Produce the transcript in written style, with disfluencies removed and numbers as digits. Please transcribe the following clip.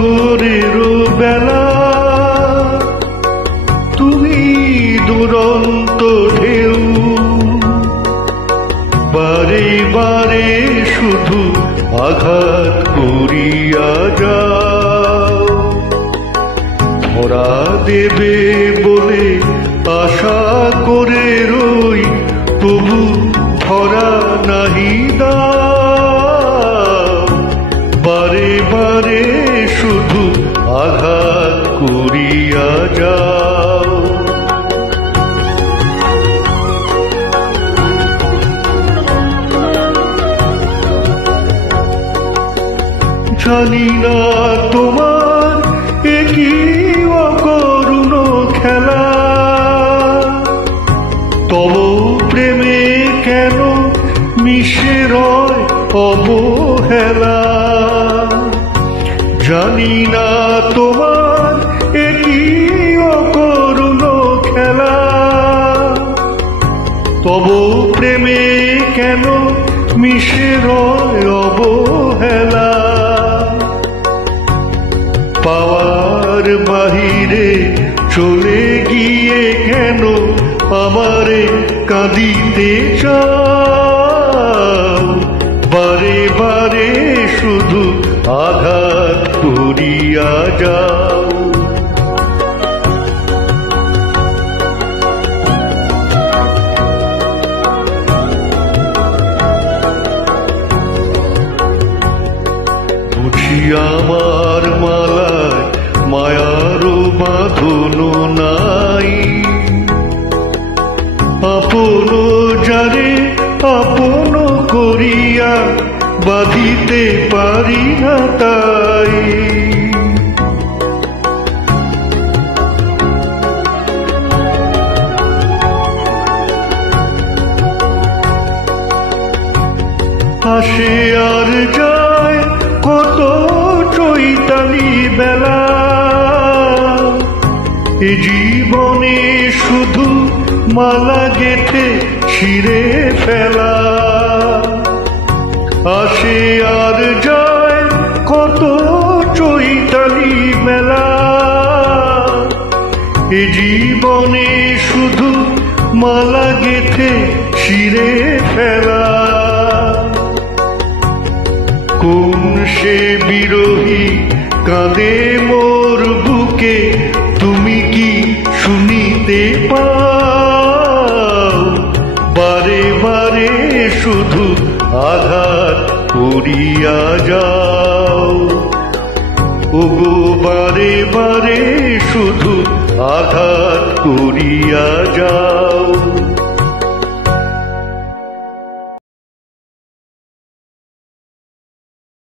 সাগরের বেলা, তুমি দুরন্ত ঢেউ, বারে বারে শুধু আঘাত করিয়া যাও। ধরা দেবে বলে আশা করে রই, তবু ধরা নাহি দাও। বারে বারে শুধু আঘাত করিয়া যাও। জানি না তোমার একই অকরুণ খেলা, তব প্রেমে কেন মিশে রয় অবহেলা। জানি না তোমার একই অকরুণ খেলা, তব প্রেমে কেন মিশে রয় অবহেলা। পাওয়ার বাহিরে চলে গিয়ে কেন আমারে কাঁদিতে চাও। বারে বারে শুধু আঘাত করিয়া যাও। বুঝি আমার মালায় মায়ার বাঁধন নাই, আপন যারে আপন করিয়া বাঁধিতে পারি না তাই। আসে আর যায় কত চৈতালি বেলা, এ জীবনে শুধু মালা গেথে ছিঁড়ে ফেলা। আসে আর যায় কত চৈতালি মেলা, এ জীবনে শুধু মালা গেথে ছিঁড়ে ফেলা। কোন সে বিরহী কাঁদে মোর বুকে, তুমি কি শুনিতে পাও। বারে বারে শুধু আঘাত করিয়া যাও। ওগো বারে বারে শুধু আঘাত করিয়া যাও।